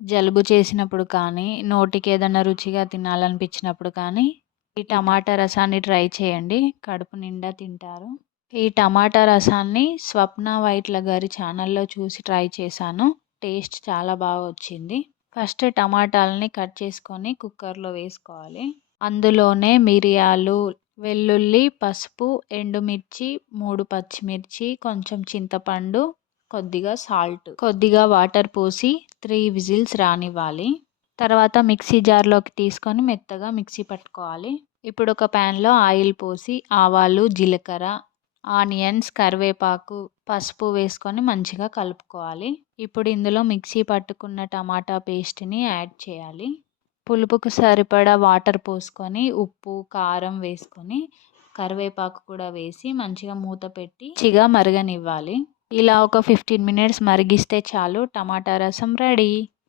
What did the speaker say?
జలుబు చేసినప్పుడు కానీ, నోటికేదన్నా రుచిగా తినాలనిపించినప్పుడు కానీ, ఈ టమాటా రసాన్ని ట్రై చేయండి. కడుపు నిండా తింటారు. ఈ టమాటా రసాన్ని స్వప్న వైట్ల గారి ఛానల్‌లో చూసి ట్రై చేశాను. టేస్ట్ చాలా బాగా వచ్చింది. ఫస్ట్ టమాటాలని కట్ చేసుకొని కుక్కర్‌లో వేసుకోవాలి. అందులోనే మిరియాలు, వెల్లుల్లి, పసుపు, ఎండుమిర్చి, 3 పచ్చిమిర్చి, కొంచెం చింతపండు, కొద్దిగా సాల్ట్, కొద్దిగా వాటర్ పోసి 3 విజిల్స్ రానివ్వాలి. తర్వాత మిక్సీ జార్‌లోకి తీసుకొని మెత్తగా మిక్సీ పట్టుకోవాలి. ఇప్పుడు ఒక ప్యాన్‌లో ఆయిల్ పోసి ఆవాలు, జీలకర్ర, ఆనియన్స్, కరివేపాకు, పసుపు వేసుకొని మంచిగా కలుపుకోవాలి. ఇప్పుడు ఇందులో మిక్సీ పట్టుకున్న టమాటా పేస్ట్‌ని యాడ్ చేయాలి. పులుపుకు సరిపడా వాటర్ పోసుకొని, ఉప్పు, కారం వేసుకొని, కరివేపాకు కూడా వేసి మంచిగా మూత పెట్టి మంచిగా మరగనివ్వాలి. ఇలా ఒక 15 మినిట్స్ మరిగిస్తే చాలు, టమాటా రసం రెడీ.